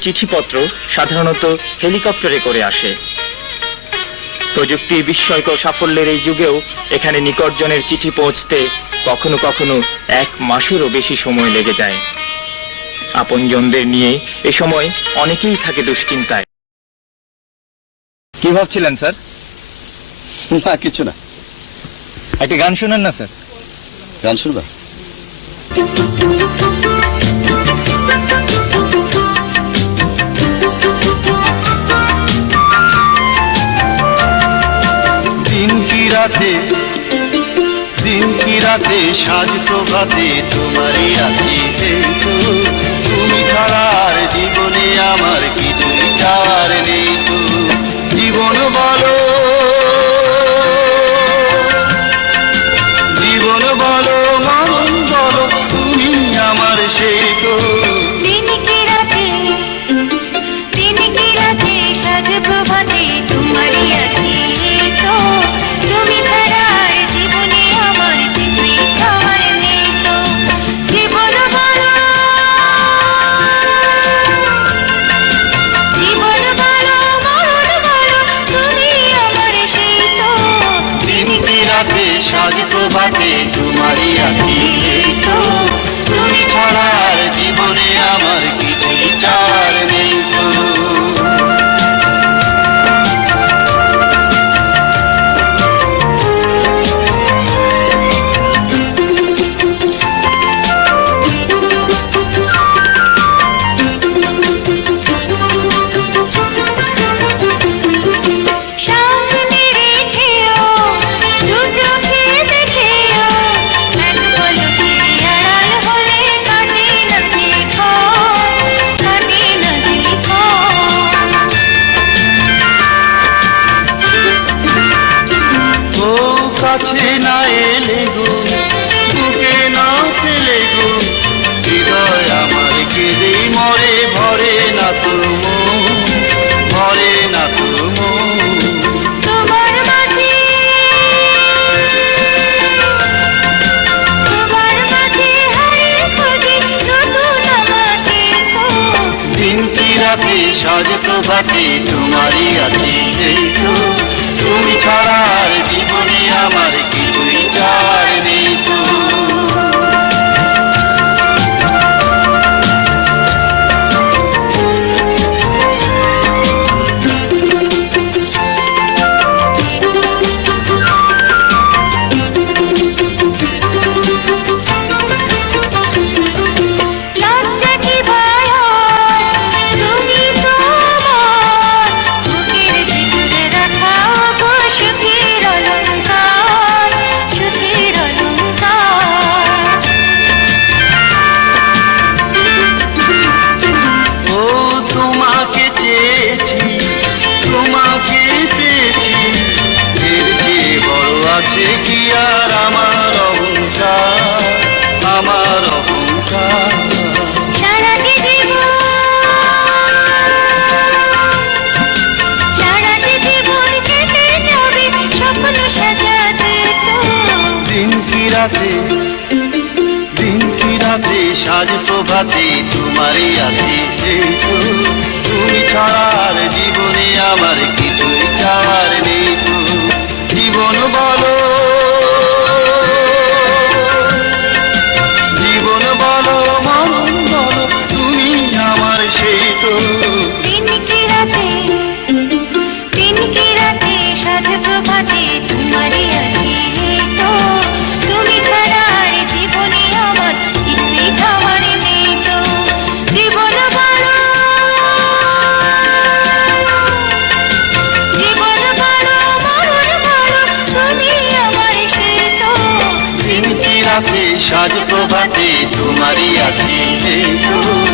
চিঠিপত্র সাধারণত হেলিকপ্টারে করে আসে। প্রযুক্তির বিস্ময়কর সাফল্যের এই যুগেও এখানে নিকটজনের চিঠি পৌঁছতে কখনো কখনো এক মাসেরও বেশি সময় লেগে যায়। আপনজনদের নিয়ে এ সময় অনেকেই থাকে দুশ্চিন্তায়। কি ভাবছিলেন স্যার? না কিছু না। একটা গান শোনান না স্যার। গান শুনবা? রাধে। দিন কি রাধে সাজ প্রভাতে তোমারই রাধে। তো রাতে সজ প্রভাতে তোমারই আছি তুমি ছড়ার রাতে দিন কি রাতে সাজ প্রভাতে তোমারই আছে এই তো। সাজ প্রভাতে তোমারই আছি